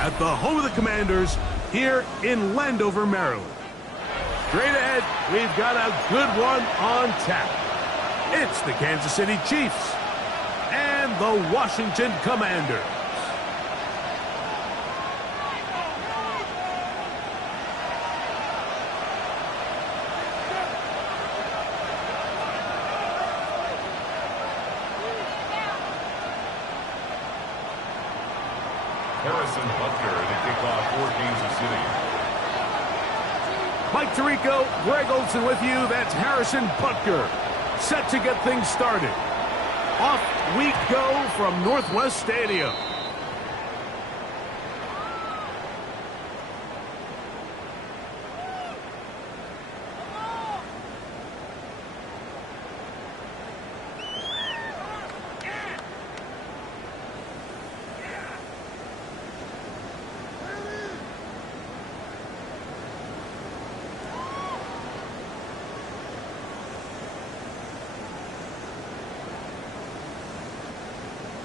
at the home of the Commanders here in Landover, Maryland. Straight ahead, we've got a good one on tap. It's the Kansas City Chiefs and the Washington Commanders. Harrison Butker to kick off for Kansas City. Mike Tirico, Greg Olson with you. That's Harrison Butker, set to get things started. Off we go from Northwest Stadium.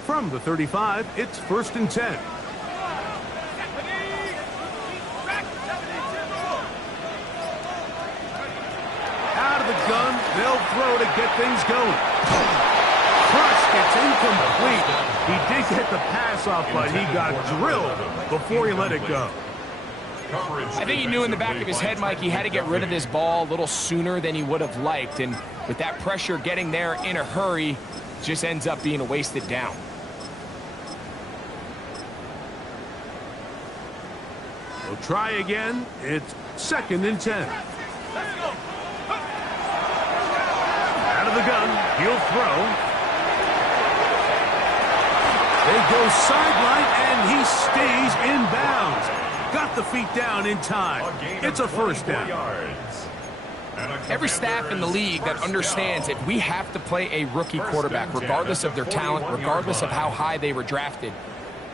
From the 35, it's 1st and 10. Out of the gun, they'll throw to get things going. Crushed, it's incomplete. He did get the pass off, but he got drilled before he let it go. I think he knew in the back of his head, Mike, he had to get rid of this ball a little sooner than he would have liked. And with that pressure getting there in a hurry, just ends up being a wasted down. We'll try again. It's 2nd and 10. Out of the gun, he'll throw. They go sideline, and he stays in bounds. Got the feet down in time. It's a 1st down. Every staff in the league that understands if we have to play a rookie quarterback, regardless of their talent, regardless of how high they were drafted,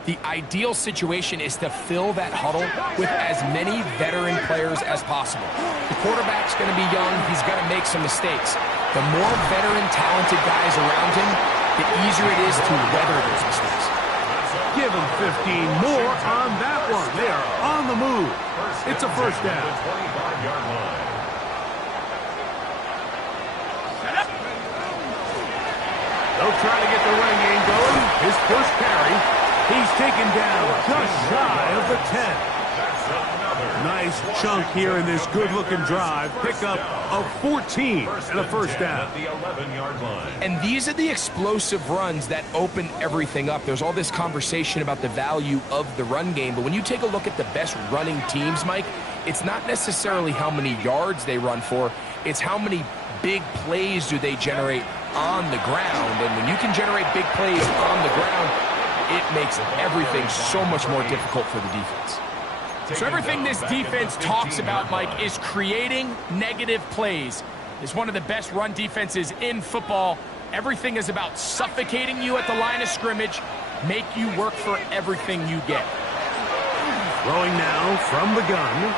the ideal situation is to fill that huddle with as many veteran players as possible. The quarterback's going to be young. He's going to make some mistakes. The more veteran, talented guys around him, the easier it is to weather those mistakes. Give him 15 more on that one. They are on the move. It's a 1st down. They'll try to get the running game going. His first carry. He's taken down just shy of the 10. Nice chunk here in this good-looking drive. Pickup of 14 and a 1st down. And these are the explosive runs that open everything up. There's all this conversation about the value of the run game, but when you take a look at the best running teams, Mike, it's not necessarily how many yards they run for, it's how many big plays do they generate on the ground. And when you can generate big plays on the ground, it makes everything so much more difficult for the defense. So everything this defense talks about, Mike, is creating negative plays. It's one of the best run defenses in football. Everything is about suffocating you at the line of scrimmage, make you work for everything you get. Throwing now from the gun.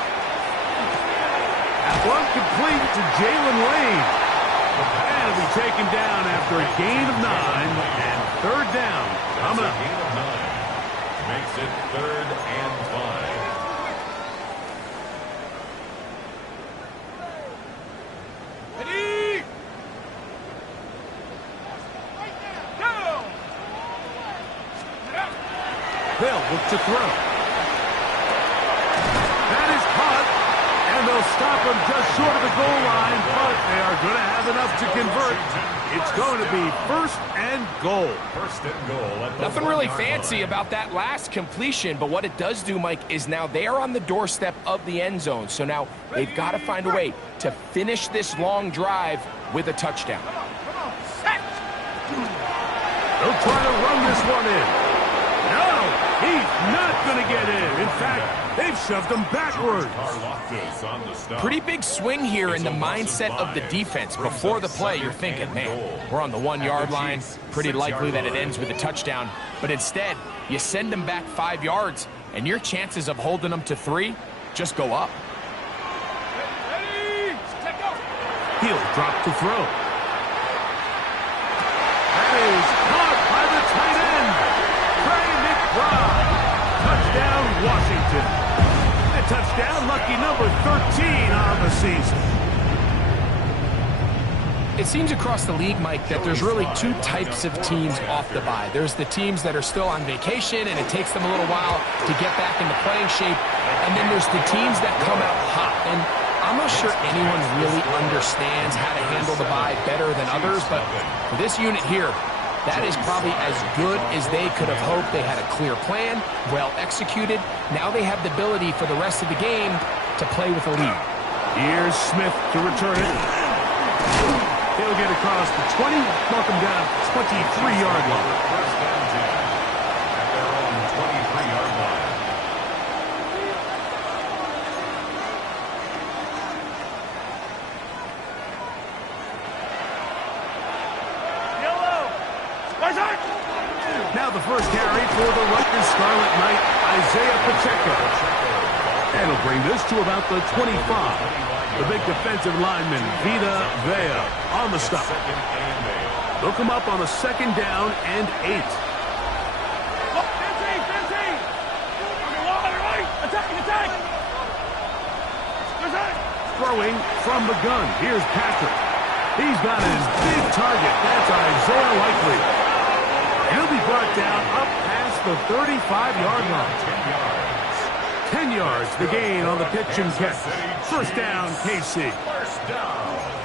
That one complete to Jalen Lane. And it'll be taken down after a gain of 9 and 3rd down. Coming up. Makes it 3rd and 5. Ready? Go! They'll look to throw. That is caught, and they'll stop him just short of the goal line, but they are going to have enough to convert. It's going to be 1st and goal. 1st and goal. Nothing really fancy about that last completion, but what it does do, Mike, is now they are on the doorstep of the end zone. So now they've got to find a way to finish this long drive with a touchdown. They'll try to run this one in. No, he's not going to get in. In fact, they've shoved him backwards. Pretty big swing here in the mindset of the defense. Before the play, you're thinking, man, we're on the 1-yard line. Pretty likely that it ends with a touchdown. But instead, you send them back 5 yards, and your chances of holding them to 3 just go up. He'll drop to throw. That is caught by the tight end, Trey McBride. Touchdown, Washington. A touchdown, lucky number 13 on the season. It seems across the league, Mike, that there's really two types of teams off the bye. There's the teams that are still on vacation, and it takes them a little while to get back into playing shape. And then there's the teams that come out hot. And I'm not sure anyone really understands how to handle the bye better than others, but for this unit here, that is probably as good as they could have hoped. They had a clear plan, well executed. Now they have the ability for the rest of the game to play with a lead. Here's Smith to return it. He'll get across the 20, mark him down 23-yard line. First down 10 at their own 23-yard line. Yellow. Spicer. Now the first carry for the Rutgers Scarlet Knight, Isaiah Pacheco. That'll bring this to about the 25. The big defensive lineman, Vita Vea, on the stop. Look him up on a second down and 8. Throwing from the gun. Here's Patrick. He's got his big target. That's Isaiah Likely. He'll be brought down up past the 35-yard line. 10 yards, the gain on the pitch and catch. First down, KC.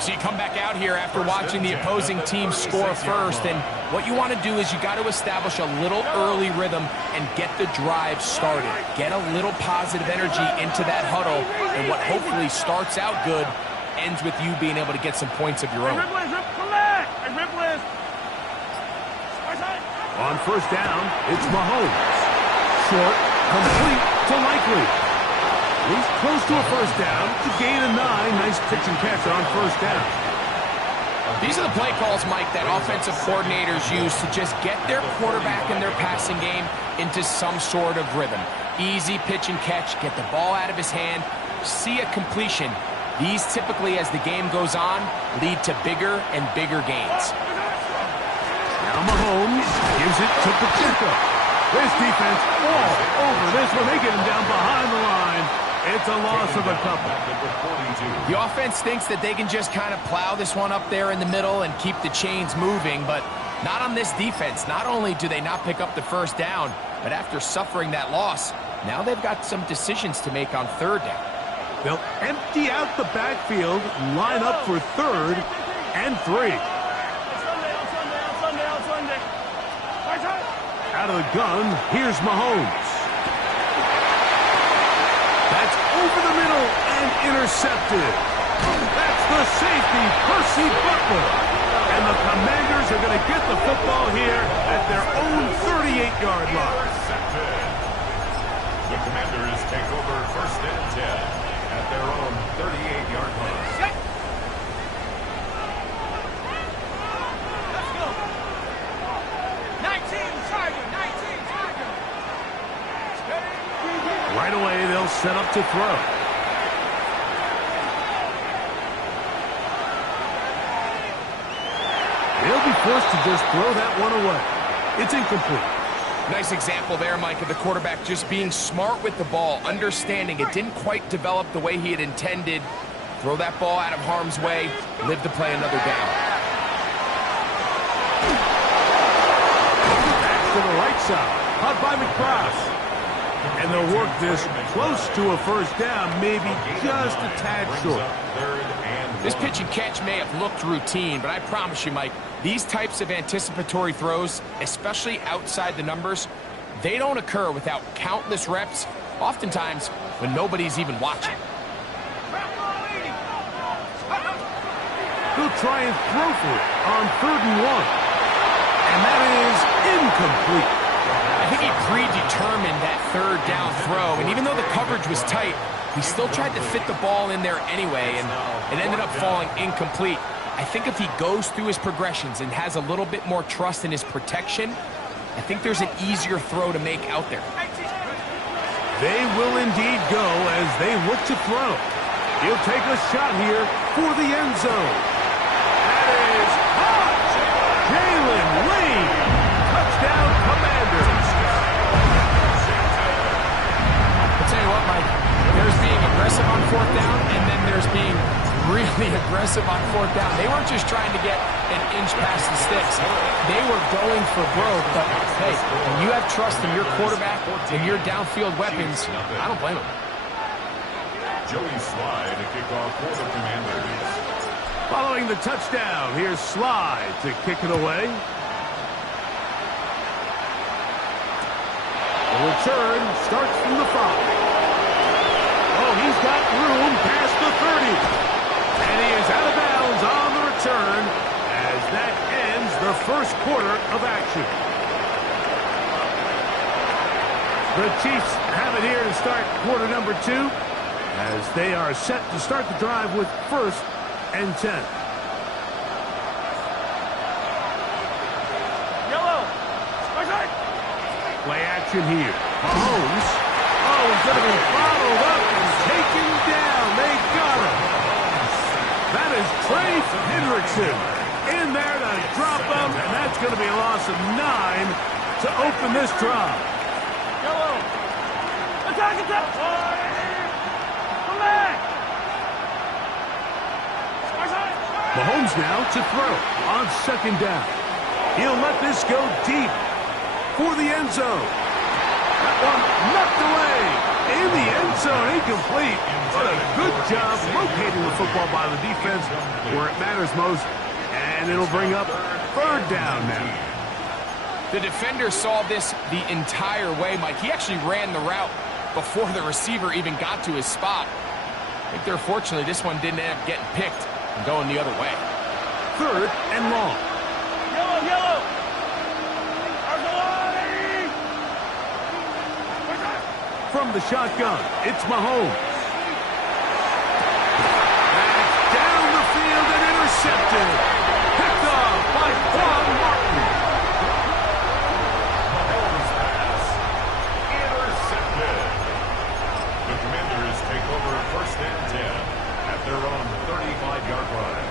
So you come back out here after watching the opposing team score first, and what you want to do is you got to establish a little early rhythm and get the drive started. Get a little positive energy into that huddle, and what hopefully starts out good ends with you being able to get some points of your own. On first down, it's Mahomes. Short, complete to Likely. He's close to a first down. To gain a 9. Nice pitch and catch on first down. These are the play calls, Mike, that offensive coordinators use to just get their quarterback and their passing game into some sort of rhythm. Easy pitch and catch, get the ball out of his hand, see a completion. These typically, as the game goes on, lead to bigger and bigger gains. Now Mahomes gives it to Pacheco. This defense all over this one. They get him down behind the line. It's a loss of a couple. The offense thinks that they can just kind of plow this one up there in the middle and keep the chains moving, but not on this defense. Not only do they not pick up the first down, but after suffering that loss, now they've got some decisions to make on third down. They'll empty out the backfield, line up for third and 3. Out of the gun, here's Mahomes. That's over the middle and intercepted. That's the safety, Percy Butler. And the Commanders are going to get the football here at their own 38-yard line. The Commanders take over first and 10 at their own 38-yard line. Right away, they'll set up to throw. They'll be forced to just throw that one away. It's incomplete. Nice example there, Mike, of the quarterback just being smart with the ball, understanding it didn't quite develop the way he had intended. Throw that ball out of harm's way, live to play another down. Back to the right side. Caught by McCross. And they'll work this close to a first down, maybe just a tad short. This pitch and catch may have looked routine, but I promise you, Mike, these types of anticipatory throws, especially outside the numbers, they don't occur without countless reps, oftentimes when nobody's even watching. He'll try and throw for it on 3rd and 1. And that is incomplete. I think he predetermined that third down throw, and even though the coverage was tight, he still tried to fit the ball in there anyway, and it ended up falling incomplete. I think if he goes through his progressions and has a little bit more trust in his protection, I think there's an easier throw to make out there. They will indeed go as they look to throw. He'll take a shot here for the end zone. That is hot! Jalen Lane! Touchdown, Commanders! aggressive on fourth down, and then there's being really aggressive on fourth down. They weren't just trying to get an inch past the sticks. They were going for broke, but hey, when you have trust in your quarterback and your downfield weapons, I don't blame them. Joey Slide to kick off for the Commanders. Following the touchdown, here's Slide to kick it away. The return starts from the 5. Oh, he's got room past the 30. And he is out of bounds on the return as that ends the first quarter of action. The Chiefs have it here to start quarter number 2 as they are set to start the drive with 1st and 10. Yellow. Play action here. Mahomes. Oh, he's going to be followed up and taken down. They got him. That is Trey Hendrickson in there to drop him, and that's going to be a loss of 9 to open this drive. Yellow. Attack, attack. Come back. Mahomes now to throw on 2nd down. He'll let this go deep for the end zone. That one knocked away in the end zone, incomplete. What a good job locating the football by the defense where it matters most. And it'll bring up 3rd down now. The defender saw this the entire way, Mike. He actually ran the route before the receiver even got to his spot. I think they're fortunately this one didn't end up getting picked and going the other way. 3rd and long. Yellow, yellow. From the shotgun, it's Mahomes. That's down the field and intercepted. Picked off by Juan Martin. Mahomes pass. Intercepted. The Commanders take over 1st and 10 at their own 35-yard line.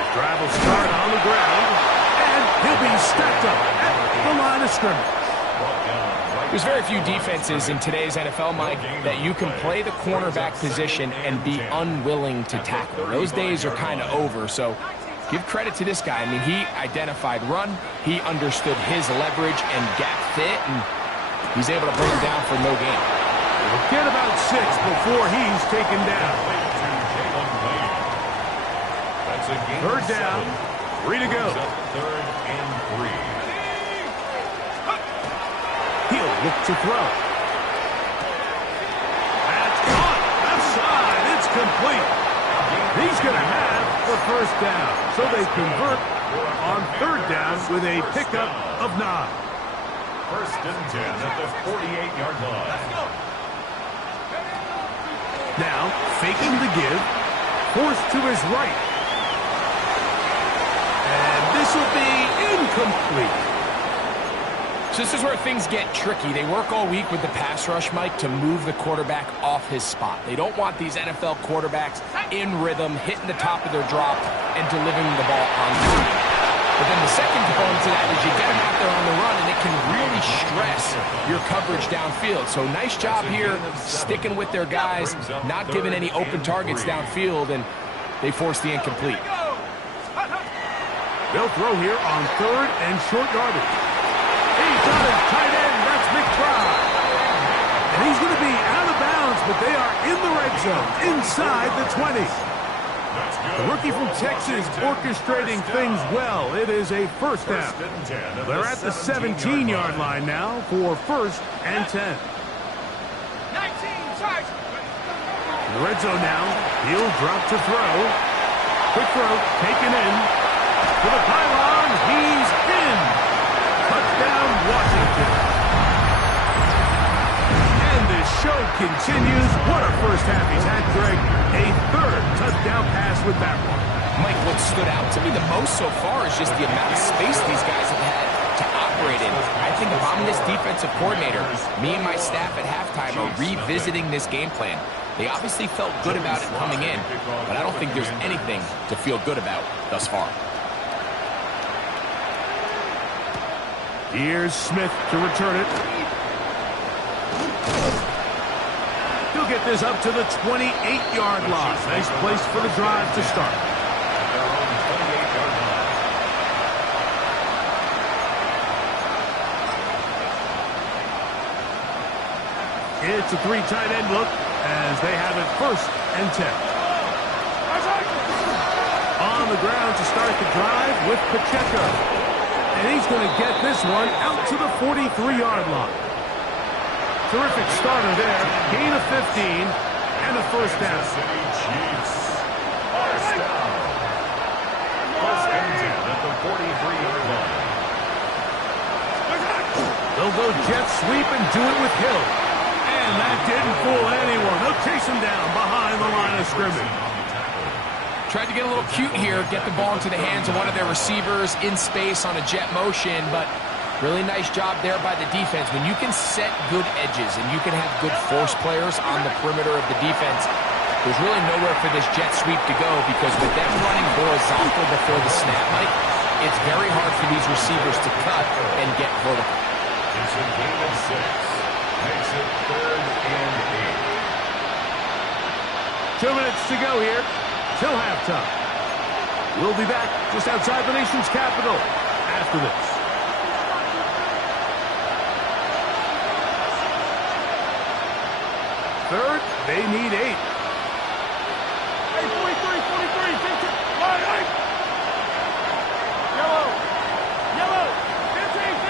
His drive will start on the ground. He'll be stacked up at the line of scrimmage. There's very few defenses in today's NFL, Mike, that you can play the cornerback position and be unwilling to tackle. Those days are kind of over, so give credit to this guy. I mean, he identified run, he understood his leverage and gap fit, and he's able to bring him down for no gain. He'll get about 6 before he's taken down. 3rd down, 3 to go. 3rd and 3. He'll look to throw. That's caught. Left side. It's complete. He's going to have the 1st down. So they convert on 3rd down with a pickup of 9. 1st and 10 at the 48-yard line. Now, faking the give. Forced to his right. And this will be incomplete. So this is where things get tricky. They work all week with the pass rush, Mike, to move the quarterback off his spot. They don't want these NFL quarterbacks in rhythm, hitting the top of their drop, and delivering the ball on time. But then the second component to that is you get them out there on the run, and it can really stress your coverage downfield. So nice job here, sticking with their guys, not giving any open targets downfield, and they force the incomplete. They'll throw here on 3rd and short yardage. He's got his tight end. That's McBride. And he's going to be out of bounds, but they are in the red zone, inside the 20. The rookie from Texas orchestrating things well. It is a 1st down. They're at the 17-yard line now for 1st and 10. 19, charge. In the red zone now. He'll drop to throw. Quick throw, taken in. To the pylon, he's in. Touchdown, Washington. And this show continues. What a 1st half he's had, Greg. A 3rd touchdown pass with that one. Mike, what stood out to me the most so far is just the amount of space these guys have had to operate in. I think if I'm this defensive coordinator, me and my staff at halftime are revisiting this game plan. They obviously felt good about it coming in, but I don't think there's anything to feel good about thus far. Here's Smith to return it. He'll get this up to the 28-yard line. Nice place for the drive to start. It's a 3 tight end look as they have it 1st and 10. On the ground to start the drive with Pacheco. And he's going to get this one out to the 43-yard line. Terrific starter there. Gain of 15 and a 1st down. First and 10 at the 43-yard line. They'll go jet sweep and do it with Hill. And that didn't fool anyone. They'll chase him down behind the line of scrimmage. Tried to get a little cute here, get the ball into the hands of one of their receivers in space on a jet motion, but really nice job there by the defense. When you can set good edges and you can have good force players on the perimeter of the defense, there's really nowhere for this jet sweep to go because with them running horizontal before the snap, Mike, it's very hard for these receivers to cut and get vertical. It's a gain of 6. Makes it 3rd and 8. 2 minutes to go here till halftime. We'll be back just outside the nation's capital after this. Third, they need 8. Hey, 43, 15. Right. Yellow. 15.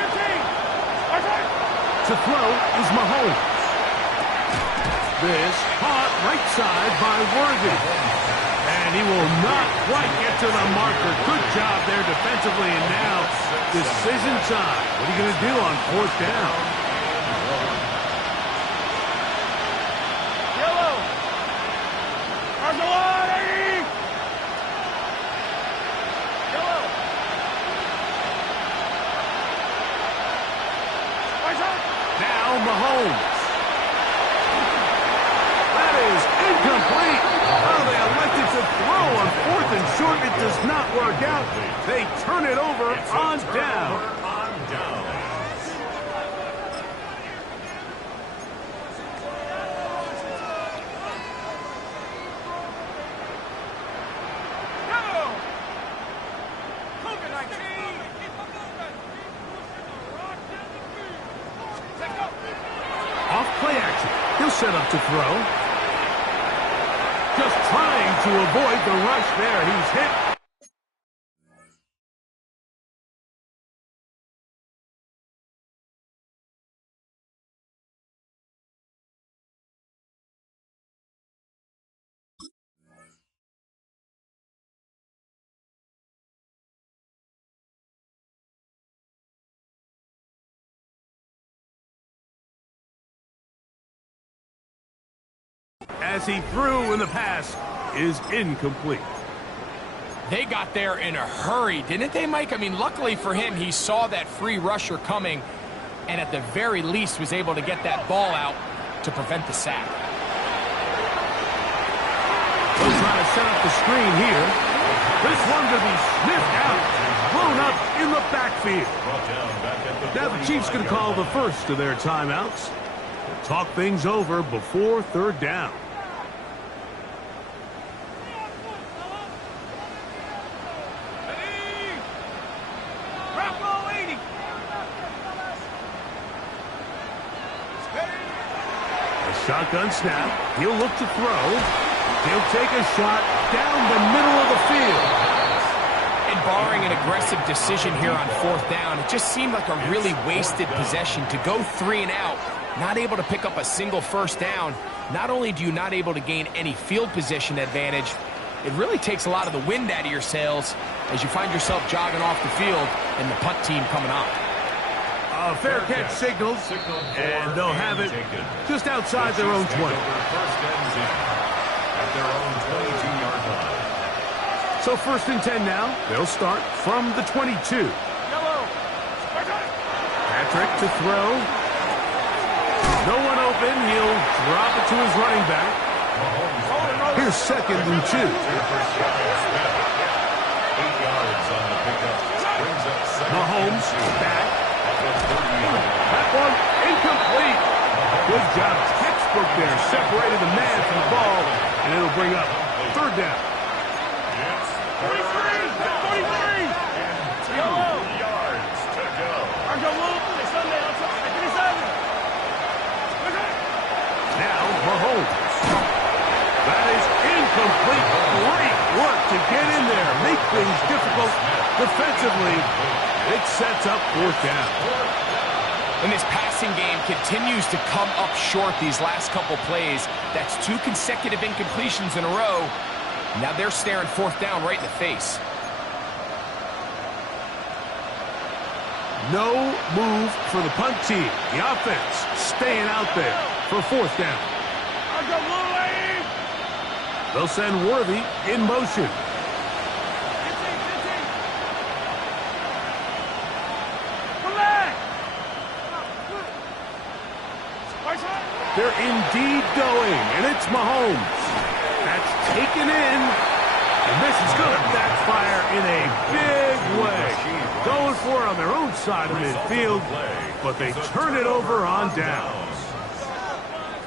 To throw is Mahomes. This caught right side by Worthy. And he will not quite get to the marker. Good job there defensively. And now, decision time. What are you going to do on 4th down? Yellow. Arsolani. Yellow. Now Mahomes. That is incomplete. Oh, they elected to throw on 4th and short. It does not work out. They turn it over on down. Off play action. He'll set up to throw. Just trying to avoid the rush there. He's hit. As he threw, and the pass is incomplete. They got there in a hurry, didn't they, Mike? I mean, luckily for him, he saw that free rusher coming and at the very least was able to get that ball out to prevent the sack. They'll try to set up the screen here. This one to be sniffed out, blown up in the backfield. Now the Chiefs can call the first of their timeouts. They'll talk things over before 3rd down. Shotgun snap. He'll look to throw. He'll take a shot down the middle of the field. And barring an aggressive decision here on 4th down, it just seemed like a really wasted possession to go 3 and out, not able to pick up a single 1st down. Not only do you not able to gain any field position advantage, it really takes a lot of the wind out of your sails as you find yourself jogging off the field and the punt team coming up. Fair catch signals, and they'll have it just outside their own 20. First and 10 at their own 22-yard line. So 1st and 10 now. They'll start from the 22. Patrick to throw. No one open. He'll drop it to his running back. Here's 2nd and 2. 8 yards on the pickup. Brings up 2nd. Mahomes back. Good job. Textbook there. Separated the man from the ball, and it'll bring up third down. It's 43! 43! and 2 Yellow! yards to go. Argo Wolf, they Sunday, let's go. 57! Now, Mahomes. That is incomplete. Great work to get in there. Make things difficult defensively. It sets up fourth down. And this passing game continues to come up short these last couple plays. That's 2 consecutive incompletions in a row. Now they're staring fourth down right in the face. No move for the punt team. The offense staying out there for fourth down. Argo Wolf! They'll send Worthy in motion. 15, 15! Come back! They're indeed going, and it's Mahomes. That's taken in, and this is going to backfire in a big way. Going for it on their own side of midfield, but they turn it over on downs.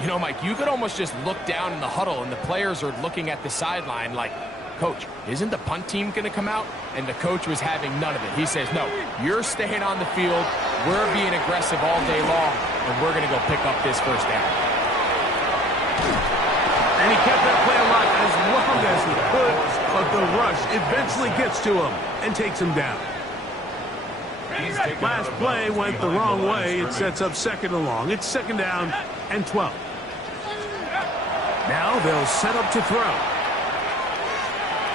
You know, Mike, you could almost just look down in the huddle, and the players are looking at the sideline like, Coach, isn't the punt team going to come out? And the coach was having none of it. He says, no, you're staying on the field. We're being aggressive all day long, and we're going to go pick up this first down. And he kept that play alive as long as he could, but the rush eventually gets to him and takes him down. Last play went the wrong way. It sets up second and long. It's second down and 12. Now they'll set up to throw.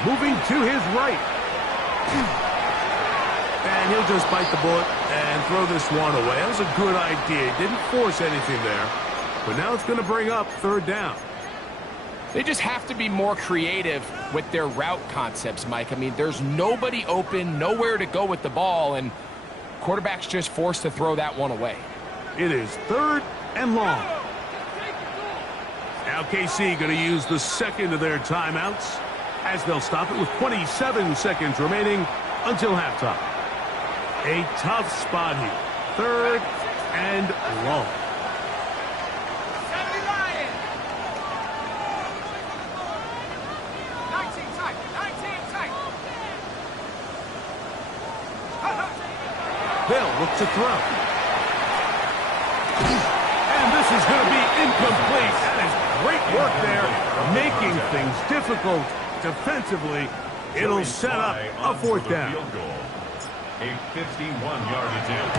Moving to his right. And he'll just bite the bullet and throw this one away. That was a good idea. He didn't force anything there. But now it's going to bring up third down. They just have to be more creative with their route concepts, Mike. I mean, there's nobody open, nowhere to go with the ball, and quarterback's just forced to throw that one away. It is third and long. Now KC going to use the second of their timeouts as they'll stop it with 27 seconds remaining until halftime. A tough spot here. Third and long. 19 tight. They'll look to throw. And this is going to be incomplete. That is great work there, making things difficult defensively. It'll set up a fourth down. A 51-yard attempt.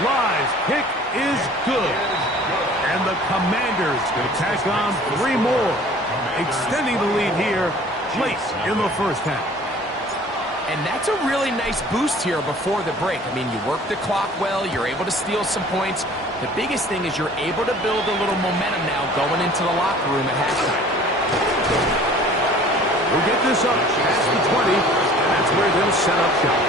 Sly's kick is good. And the Commanders going to tack on 3 more, extending the lead here late in the first half. And that's a really nice boost here before the break. I mean, you work the clock well, you're able to steal some points. The biggest thing is you're able to build a little momentum now going into the locker room at halftime. We'll get this up past the 20, and that's where they'll set up shop.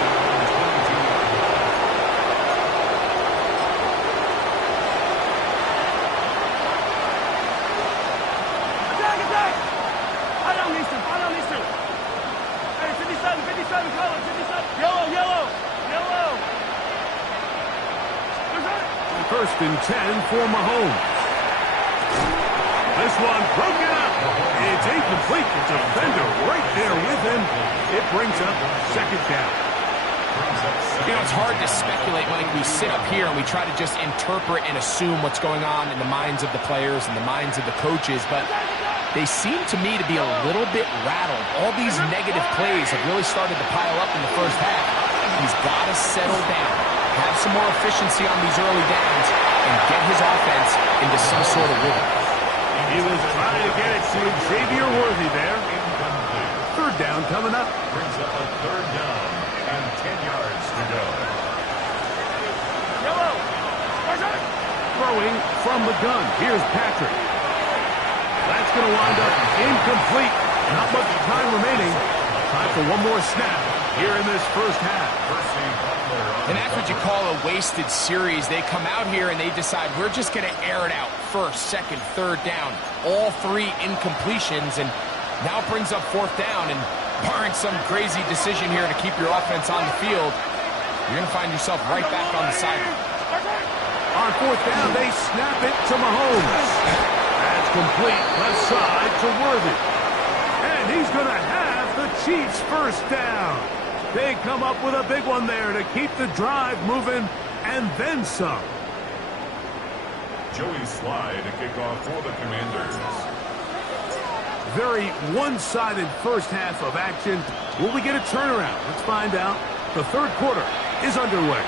Attack! I don't need to. Hey, 57, color, 57. Yellow. First and 10 for Mahomes. This one broken up. It's incomplete. The defender right there with him. It brings up second down. You know, it's hard to speculate, Mike. We sit up here and we try to just interpret and assume what's going on in the minds of the players and the minds of the coaches, but they seem to me to be a little bit rattled. All these negative plays have really started to pile up in the first half. He's got to settle down, have some more efficiency on these early downs, and get his offense into some sort of rhythm. He was trying to get it to Xavier Worthy there. Third down coming up. Brings up a third down and 10 yards to go. Yellow. Throwing from the gun. Here's Patrick. That's going to wind up incomplete. Not much time remaining. Time for one more snap here in this first half. And that's what you call a wasted series. They come out here and they decide we're just going to air it out. First, second, third down. All 3 incompletions, and now it brings up fourth down. And barring some crazy decision here to keep your offense on the field, you're going to find yourself right back on the sideline. On fourth down, they snap it to Mahomes. That's complete left side to Worthy. And he's going to have the Chiefs first down. They come up with a big one there to keep the drive moving and then some. Joey Slye to kick off for the Commanders. Very one-sided first half of action. Will we get a turnaround? Let's find out. The third quarter is underway.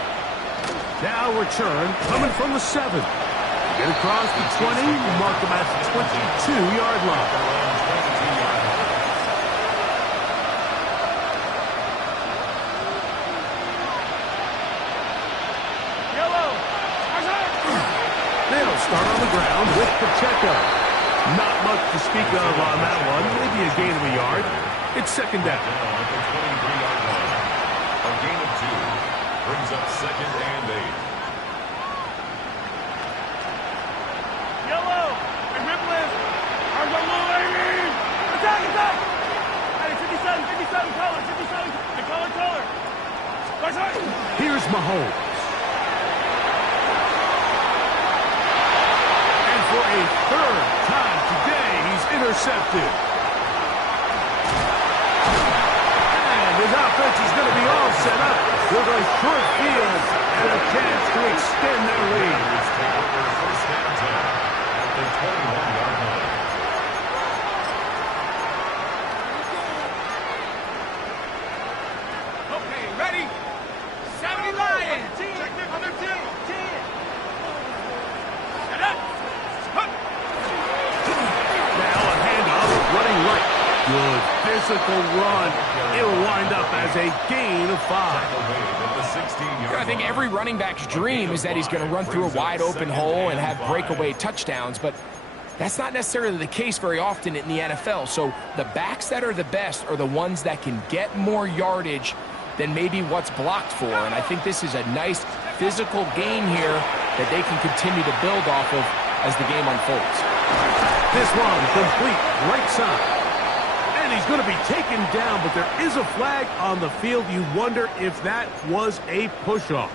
Now return coming from the 7. Get across the 20, mark them at the 22-yard line. They'll start on the ground with Pacheco. Not much to speak of on that one. Maybe a gain of a yard. It's second down. At the 23-yard line. A gain of 2 brings up second and 8. Yellow. And Ripley. Argo Lane. Attack, attack. Hey, 57, color, 57. The color. Right side. Here's Mahomes. For a third time today, he's intercepted. And his offense is going to be all set up with a short field and a chance to extend their lead. Take over first and 10 at the 21-yard line. Okay, ready? 70 Lions. Check other team. 10. Set up. Now a handoff, running right. Good physical run. It'll wind up as a gain of 5. I think every running back's dream is that he's going to run through a wide open hole and have breakaway touchdowns, but that's not necessarily the case very often in the NFL. So the backs that are the best are the ones that can get more yardage than maybe what's blocked for. And I think this is a nice physical gain here that they can continue to build off of as the game unfolds. This one complete right side. And he's going to be taken down, but there is a flag on the field. You wonder if that was a push-off.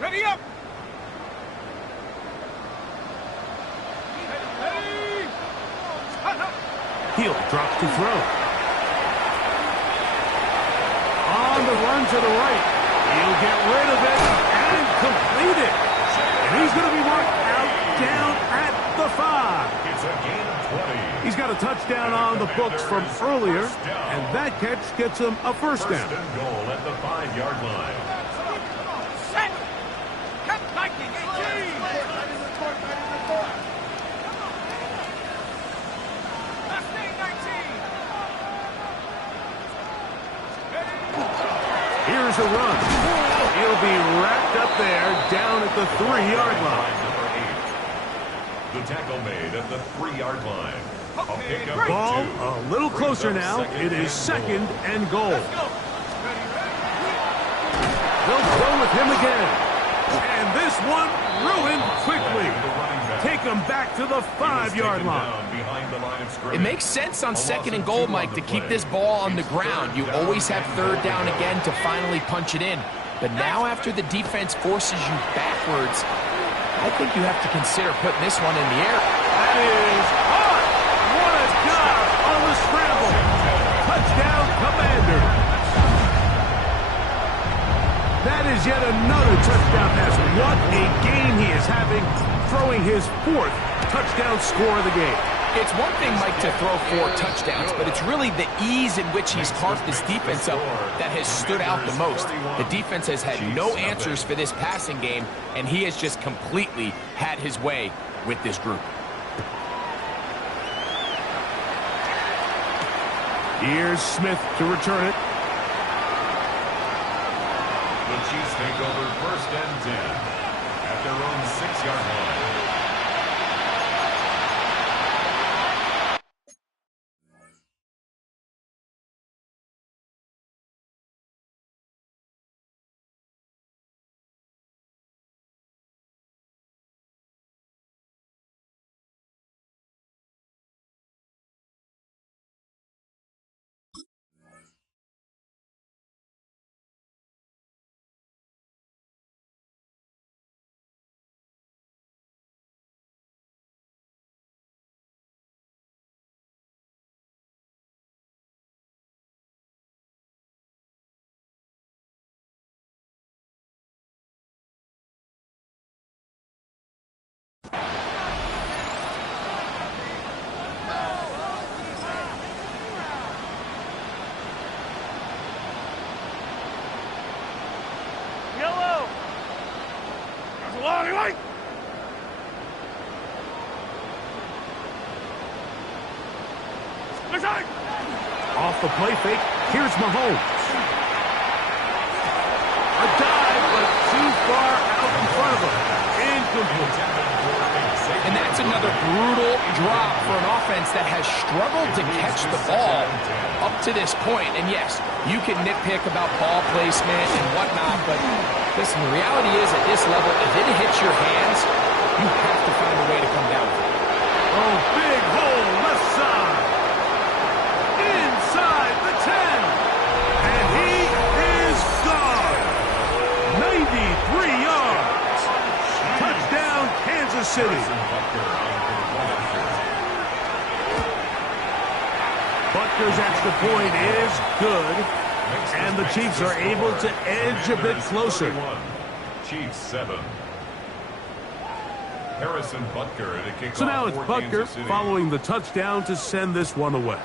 Ready up. Heel drops to throw. On the run to the right. He'll get rid of it and complete it. And he's going to be marked out down at the 5. It's a gain of 20. He's got a touchdown on the books from earlier, and that catch gets him a first down. First and goal at the 5-yard line. Set. Cut Viking 18. Mustang 19. Here's a run. He'll be wrapped up there down at the 3-yard line. Number 8. The tackle made at the 3-yard line. A pickup of Ball 2. a little closer now. It is second and goal. They'll go with him again. And this one ruined quickly. Take him back to the 5-yard line. It makes sense on second and goal, Mike, to keep this ball on the ground. You always have third down again to finally punch it in. But now after the defense forces you backwards, I think you have to consider putting this one in the air. That is hot. What a job on the scramble. Touchdown, Commanders. That is yet another touchdown pass. What a game he is having, throwing his 4th touchdown score of the game. It's one thing, Mike, to throw 4 touchdowns, but it's really the ease in which he's carved this defense up that has stood out the most. The defense has had no answers for this passing game, and he has just completely had his way with this group. Here's Smith to return it. The Chiefs take over first and 10 at their own 6-yard line. Off the play fake, here's Mahomes. A dive, but too far out in front of him. Incomplete. And that's another brutal drop for an offense that has struggled to catch the ball up to this point. And yes, you can nitpick about ball placement and whatnot, but listen, the reality is at this level, if it hits your hands, you have to find a way to come down with it. Oh, big hole, left side. Inside the 10. And he is gone. 93 yards. Touchdown, Kansas City. Butker's extra point is good, and the Chiefs are able to edge a bit closer. Chiefs 7. Harrison Butker to kick So now off it's for Butker Kansas City. following the touchdown to send this one away.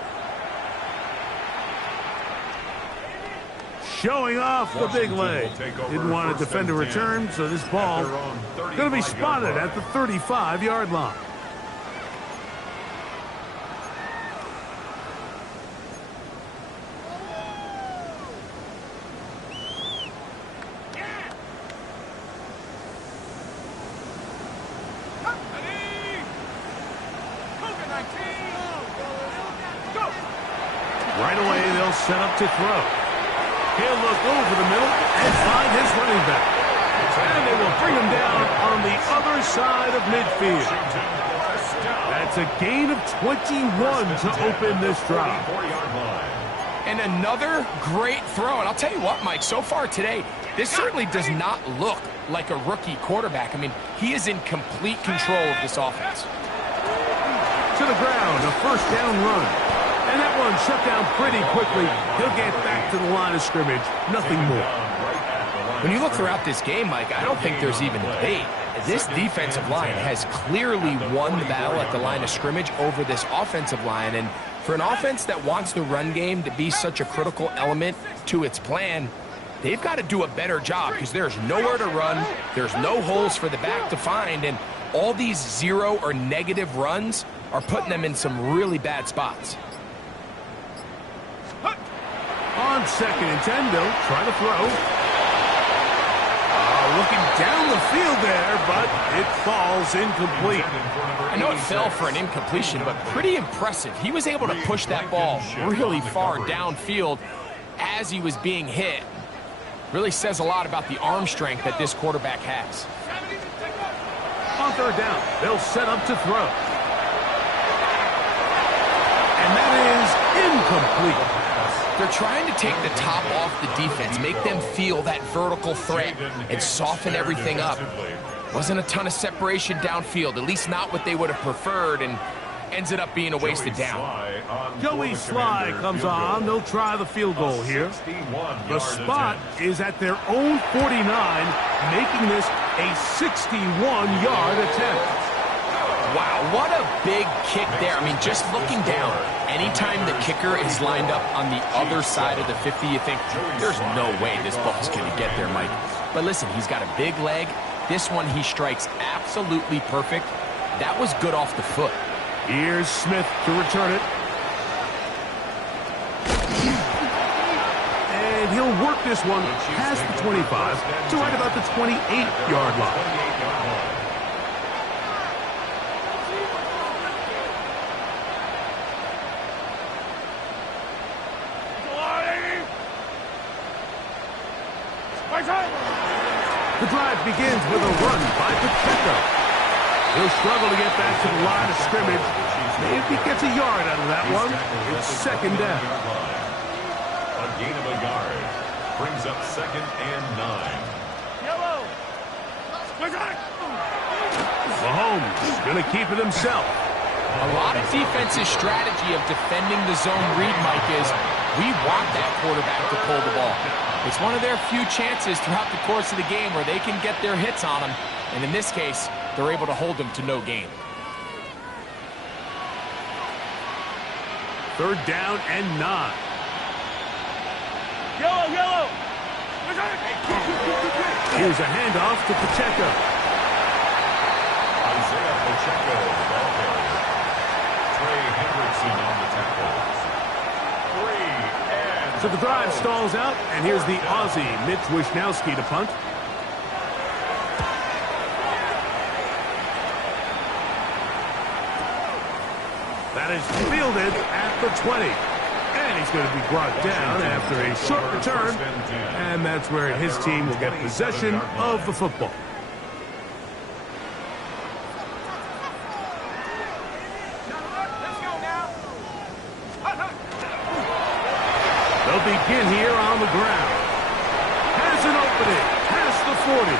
Showing off the big leg. Didn't want to defend a return, so this ball going to be spotted at the 35-yard line. Right away, they'll set up to throw. He'll look over the middle and find his running back. And they will bring him down on the other side of midfield. That's a gain of 21 to open this drive. And another great throw. And I'll tell you what, Mike, so far today, this certainly does not look like a rookie quarterback. I mean, he is in complete control of this offense. To the ground, a first down run. And that one shut down pretty quickly. He'll get back to the line of scrimmage. Nothing more. When you look throughout this game, Mike, I don't think there's even debate. This defensive line has clearly won the battle at the line of scrimmage over this offensive line. And for an offense that wants the run game to be such a critical element to its plan, they've got to do a better job because there's nowhere to run. There's no holes for the back to find. And all these zero or negative runs are putting them in some really bad spots. On 2nd and 10, they'll try to throw. Looking down the field there, but it falls incomplete. I know it fell for an incompletion, but pretty impressive. He was able to push that ball really far downfield as he was being hit. Really says a lot about the arm strength that this quarterback has. On 3rd down, they'll set up to throw. And that is incomplete. They're trying to take the top off the defense, make them feel that vertical threat, and soften everything up. Wasn't a ton of separation downfield, at least not what they would have preferred, and ends up being a wasted down. Joey Sly comes on. They'll try the field goal here. The spot is at their own 49, making this a 61-yard attempt. Wow, what a big kick there. I mean, just looking down, anytime the kicker is lined up on the other side of the 50, you think, there's no way this ball's going to get there, Mike. But listen, he's got a big leg. This one he strikes absolutely perfect. That was good off the foot. Here's Smith to return it. And he'll work this one past the 25 to right about the 28-yard line. The drive begins with a run by Pacheco. He'll struggle to get back to the line of scrimmage. If he gets a yard out of that one, it's 2nd down. A gain of a yard brings up 2nd and 9. Mahomes going to keep it himself. A lot of defense's strategy of defending the zone read, Mike, is we want that quarterback to pull the ball. It's one of their few chances throughout the course of the game where they can get their hits on him. And in this case, they're able to hold him to no gain. 3rd down and 9. Yellow! Here's a handoff to Pacheco. Pacheco, the ball carrier. Trey Hendrickson on the tackles. 3 and So the drive stalls out, and here's the Aussie, Mitch Wishnowsky, to punt. That is fielded at the 20. And he's going to be brought down after a short return. And that's where his team will get possession of the football. They'll begin here on the ground. Has an opening past the 40.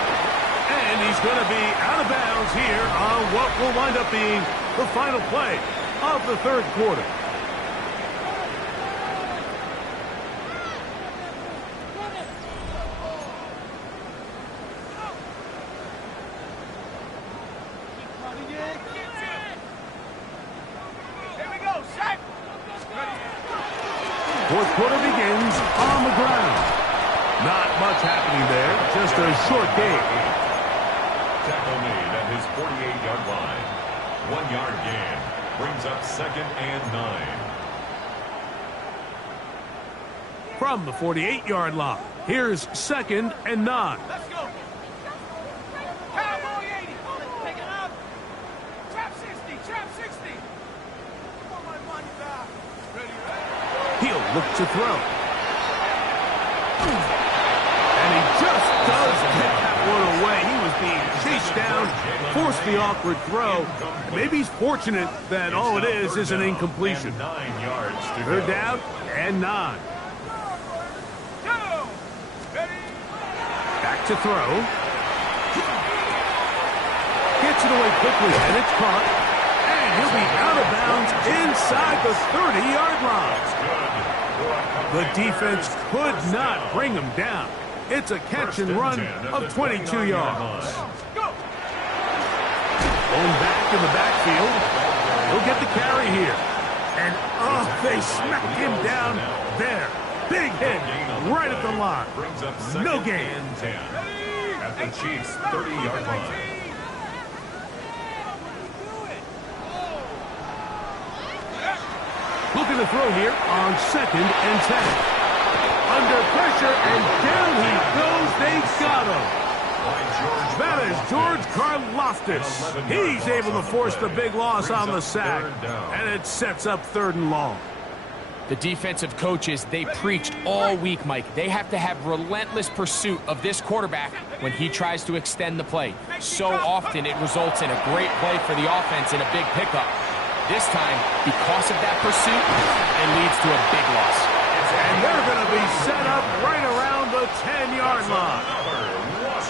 And he's going to be out of bounds here on what will wind up being the final play of the third quarter. Fourth quarter begins on the ground. Not much happening there, just a short game. Tackle made at his 48-yard line. 1-yard gain brings up 2nd and 9. From the 48-yard line, here's 2nd and 9. Let's go. Cowboy 80. Take it up. Trap 60. Trap 60. Want my money back. Ready, ready. He'll look to throw. And he just does get that one away. He was being chased down, forced the awkward throw. And maybe he's fortunate that all it is an incompletion. 9 yards to Third go. down and 9. Go. Ready. Back to throw. Gets it away quickly, and it's caught. And he'll be out of bounds inside the 30-yard line. The defense could not bring him down. It's a catch and run of 22 yards. Go. Going back in the backfield. He'll get the carry here. And, they smacked him down there. Big hit right at the line. Brings up No 2nd gain. and 10 at the Chiefs' 30-yard line. Looking to throw here on 2nd and 10. Under pressure, and down he goes. They got him. That is George Karlaftis. He's able to force the big loss on the sack. And it sets up 3rd and long. The defensive coaches, they preached all week, Mike. They have to have relentless pursuit of this quarterback when he tries to extend the play. So often it results in a great play for the offense and a big pickup. This time, because of that pursuit, it leads to a big loss. And they're going to be set up right around the 10-yard line.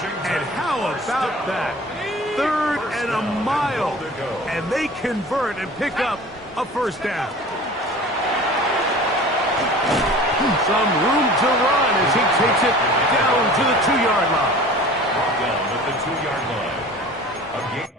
And how about that? 3rd and a mile. And they convert and pick up a first down. Some room to run as he takes it down to the 2-yard line. Brought down at the 2-yard line. Again.